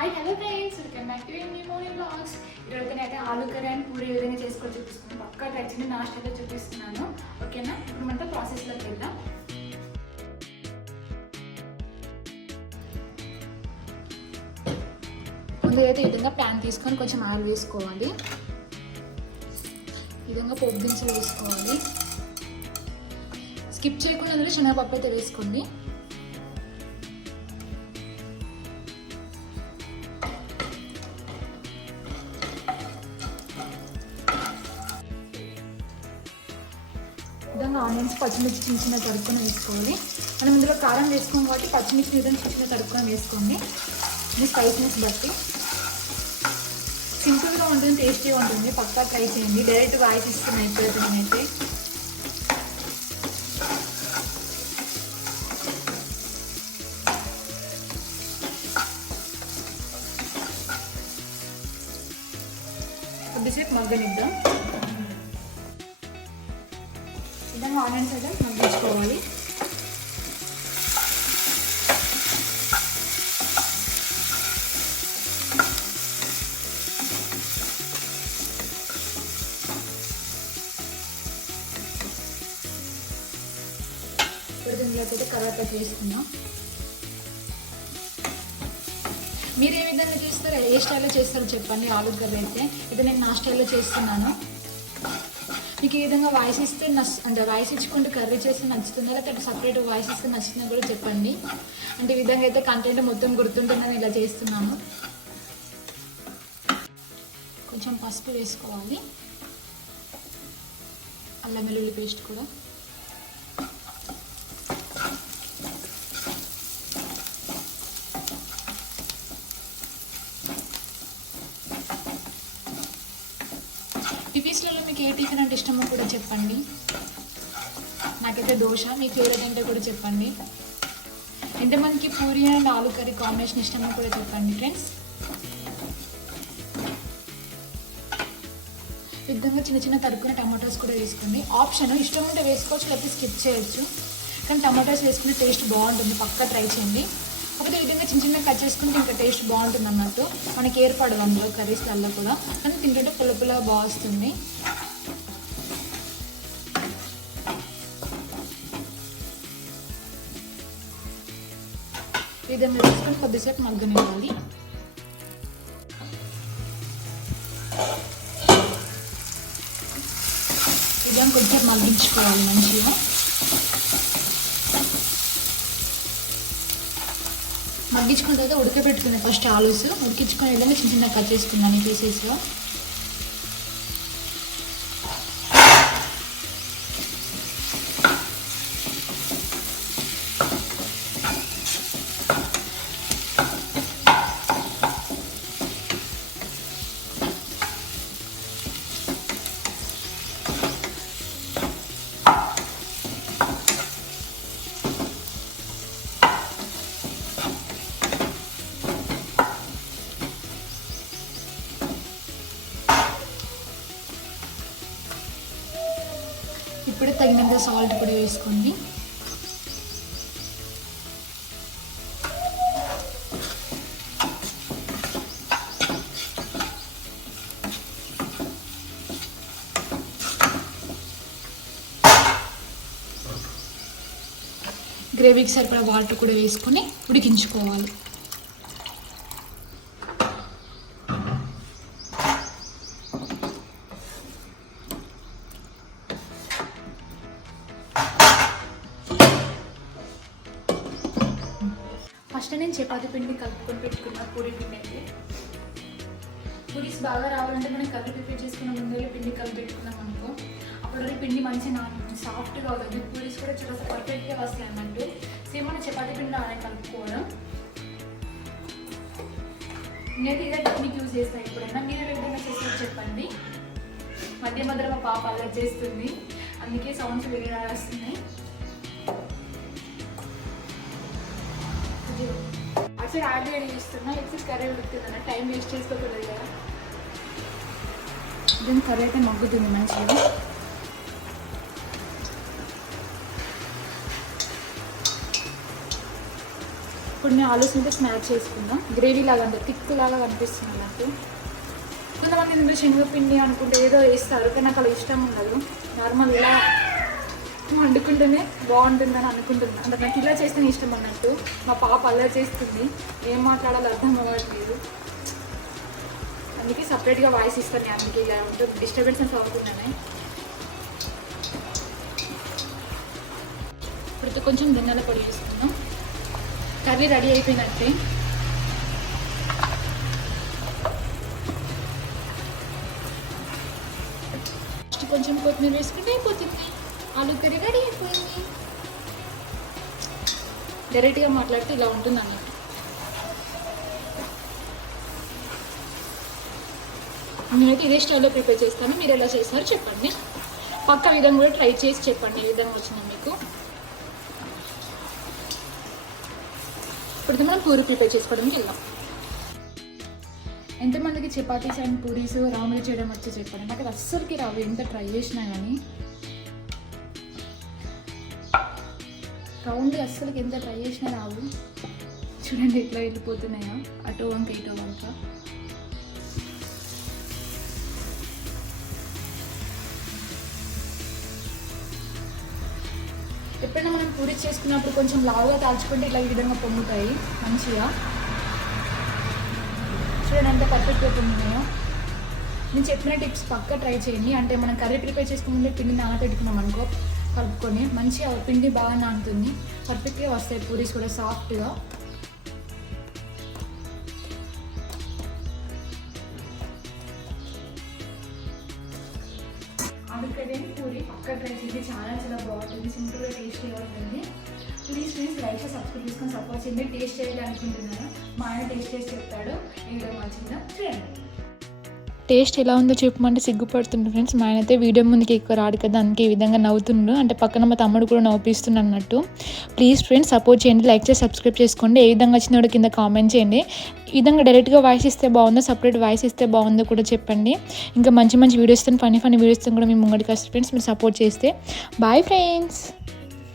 Hi hello friends, welcome back to new morning vlogs. ఈరోజు అయితే aloo curry and puri ఏ విధంగా చేసుకోవాలి చూపిస్తున్నాను. పక్కా ట్రై చేయండి, నాస్టాలో చూపిస్తున్నాను. ఓకేనా? ఇప్పుడు మనతో ప్రాసెస్లోకి వెళ్దాం. ముందు అయితే ఈ విధంగా ప్యాన్ తీసుకొని కొంచెం ఆయిల్ వేసుకోవాలి. ఈ విధంగా పోపు దినుసులు వేసుకోవాలి. స్కిప్ చేయకుండా అందులో శనగపప్పు అయితే వేసుకోండి. విధంగా ఆనియన్స్, పచ్చిమిర్చి చిన్న చిన్న తరుక్కొని వేసుకోవాలి. మనం ఇందులో కారం వేసుకోం కాబట్టి పచ్చిమిర్చి విధంగా చిన్న చిన్న తరుక్కొని వేసుకోండి. మీ స్పైసీనెస్ బట్టి. సింపుల్గా ఉంటుంది, టేస్టీగా ఉంటుంది. పక్కా ట్రై చేయండి. డైరెక్ట్ వాయిస్ ఇస్తున్నాయి ఇప్పుడైతే నేనైతే. కొద్దిసేపు మగ్గనిద్దాం. విధంగా ఆనియన్స్ అయితే మగ్గించుకోవాలి. ఇప్పుడు దీనిలోకి అయితే కరివేపాకు వేసుకుందాం. మీరు ఏ విధంగా చేస్తారో, ఏ స్టైల్లో చేస్తారో చెప్పండి. ఆలూ కర్రీ అయితే ఇది నేను నా స్టైల్లో చేస్తున్నాను. మీకు ఈ విధంగా వాయిస్ ఇస్తే అంటే వాయిస్ ఇచ్చుకుంటూ కర్రీ చేస్తే నచ్చుతుందా, లేకపోతే సపరేట్ వాయిస్ ఇస్తే నచ్చుతుందా కూడా చెప్పండి. అంటే ఈ విధంగా అయితే కంటెంట్ మొత్తం గుర్తుంటుందని ఇలా చేస్తున్నాను. కొంచెం పసుపు వేసుకోవాలి. అల్లం వెల్లుల్లి పేస్ట్ కూడా. టిఫిన్స్లలో మీకు ఏ టిఫిన్ అంటే ఇష్టమో కూడా చెప్పండి. నాకైతే దోశ. మీ ఫేవరెట్ అంటే కూడా చెప్పండి. ఎంతమందికి puri and aloo curry combination ఇష్టమో కూడా చెప్పండి ఫ్రెండ్స్. ఈ విధంగా చిన్న చిన్న తరుక్కున్న టమాటోస్ కూడా వేసుకోండి. ఆప్షన్, ఇష్టం ఉంటే వేసుకోవచ్చు, లేకపోతే స్కిప్ చేయొచ్చు. కానీ టమాటోస్ వేసుకునే టేస్ట్ బాగుంటుంది. పక్కా ట్రై చేయండి. కాకపోతే ఈ విధంగా చిన్న చిన్న కట్ చేసుకుంటే ఇంకా టేస్ట్ బాగుంటుంది అన్నట్టు. మనకి ఏర్పడదు అందులో కర్రీస్లలో కూడా, కానీ తింటుంటే పుల్ల పుల్ల బాగా వస్తుంది. ఈ విధంగా వేసుకొని కొద్దిసేపు మగ్గనివ్వాలి. ఈ విధంగా కొంచెం మగ్గించుకోవాలి మంచిగా. మగ్గించుకున్న తర్వాత ఉడకబెట్టుకున్నాను. ఫస్ట్ ఆలూస్ ఉడికించుకొని విధంగా చిన్న చిన్న కట్ చేసుకున్నాను ఈ పీసెస్లో. ఇప్పుడే తగినంత సాల్ట్ కూడా వేసుకోండి. గ్రేవీకి సరిపడా వాటర్ కూడా వేసుకొని ఉడికించుకోవాలి. ఫస్ట్ నేను చపాతీ పిండి కలుపుకొని పెట్టుకున్నా. పూరి పిండి అయితే పూరీస్ బాగా రావాలంటే మనం కర్రీ ప్రిపేర్ చేసుకున్న ముందే పిండి కలిపి పెట్టుకున్నాం అనుకో, అప్పుడు పిండి మంచిగా సాఫ్ట్గా అవుతుంది. పూరీస్ కూడా చాలా పర్ఫెక్ట్గా వస్తాయి అన్నట్టు. సేమ్ మన చపాతీ పిండి ఆడే కలుపుకోవడం. నేనైతే ఇదే టెక్నిక్ యూజ్ చేస్తాను. ఎప్పుడైనా మీరు ఏ విధంగా చేస్తారో చెప్పండి. మధ్య మధ్యలో మా పాప అలర్ట్ చేస్తుంది, అందుకే సౌండ్స్ వేరే వస్తున్నాయి. అసలు ఆయిల్ వేడి చేస్తున్నా, ఎక్సెస్ కర్రీ ఉడుకుతుందన్న. టైం వేస్ట్ చేసుకోకూడదు కదా. దీని కర్రీ అయితే మగ్గుతుంది మంచిగా. ఇప్పుడు నేను ఆలూస్ అయితే స్మాష్ చేసుకుందాం. గ్రేవీ లాగా అంటే థిక్ లాగా కనిపిస్తుంది నాకు. కొంతమంది ఇందులో శనగపిండి అనుకుంటే ఏదో వేస్తారు, కానీ నాకు అలా ఇష్టం ఉండదు. నార్మల్ ఇలా వండుకుంటేనే బాగుంటుందని అనుకుంటున్నాను. అంటే నాకు ఇలా చేస్తేనే ఇష్టం అన్నట్టు. మా పాప అలా చేస్తుంది, ఏం మాట్లాడాలో అర్థం అవ్వట్లేదు. అందుకే సపరేట్గా వాయిస్ ఇస్తాను నేను. అందుకే ఇలా ఉంటుంది, డిస్టర్బెన్సెస్ అవుతున్నాయి. ఇప్పుడు కొంచెం ధనియాల పొడి వేసుకుందాం. కర్రీ రెడీ అయిపోయినట్టే. కొంచెం కొత్తిమీర వేసుకుంటే అయిపోతుంది. ఆలు కర్రీ రెడీ అయిపోయింది. డైరెక్ట్గా మాట్లాడితే ఇలా ఉంటుంది అన్నట్టు. నేనైతే ఇదే స్టైల్లో ప్రిపేర్ చేస్తాను. మీరు ఎలా చేస్తారో చెప్పండి. పక్క విధంగా కూడా ట్రై చేసి చెప్పండి ఏ విధంగా వచ్చిందో మీకు. ఇప్పుడు మనం పూరి ప్రిపేర్ చేసుకోవడానికి వెళ్దాం. ఎంతమందికి చపాతీస్ అండ్ పూరీస్ రాములు చేయడం వచ్చి చెప్పండి. నాకు అది అస్సలకి రావు, ఎంత ట్రై చేసినా కానీ. రౌండ్ అస్సలకి ఎంత ట్రై చేసినా రావు. చూడండి ఎట్లా వెళ్ళిపోతున్నాయో, అటో వంక ఇటో వంక. ఎప్పుడైనా మనం పూరి చేసుకున్నప్పుడు కొంచెం లావుగా తాల్చుకుంటే ఇలా ఈ విధంగా పొంగుతాయి మంచిగా. చూడండి ఎంత పర్ఫెక్ట్గా పొంగుతున్నాయో. నేను చెప్పిన టిప్స్ పక్కా ట్రై చేయండి. అంటే మనం కర్రీ ప్రిపేర్ చేసుకునే ముందే పిండి నానబెట్టుకున్నాం అనుకో, కలుపుకొని మంచిగా పిండి బాగా నానుతుంది, పర్ఫెక్ట్గా వస్తాయి పూరీస్ కూడా సాఫ్ట్గా. ఆలుగడ్డ పూరి పక్క ట్రై చేసి చాలా చాలా బాగుంటుంది, సింపుల్గా టేస్టీగా ఉంటుంది. ప్లీజ్ ఫ్రెండ్స్ లైక్ సబ్స్క్రైబ్ చేసుకొని సపోర్ట్ చేయండి. టేస్ట్ చేయాలి అనుకుంటున్నాను, మా ఆయన టేస్ట్ చేసి చెప్తాడు ఏ విధంగా మంచిగా చూడండి. టేస్ట్ ఎలా ఉందో చెప్పమంటే సిగ్గుపడుతుండే ఫ్రెండ్స్. మా ఆయన అయితే వీడియో ముందుకి ఎక్కువ రాడు కదా, అందుకే ఈ విధంగా నవ్వుతుండు. అంటే పక్కన మా తమ్ముడు కూడా నవ్వుపిస్తుండు అన్నట్టు. ప్లీజ్ ఫ్రెండ్స్ సపోర్ట్ చేయండి, లైక్ చేసి సబ్స్క్రైబ్ చేసుకోండి. ఏ విధంగా వచ్చిందో కూడా కింద కామెంట్ చేయండి. ఈ విధంగా డైరెక్ట్గా వాయిస్ ఇస్తే బాగుందో, సపరేట్ వాయిస్ ఇస్తే బాగుందో కూడా చెప్పండి. ఇంకా మంచి మంచి వీడియోస్తో ఫన్నీ వీడియోస్తో కూడా మేము ముంగడికి వస్తాం ఫ్రెండ్స్, మీరు సపోర్ట్ చేస్తే. Bye friends.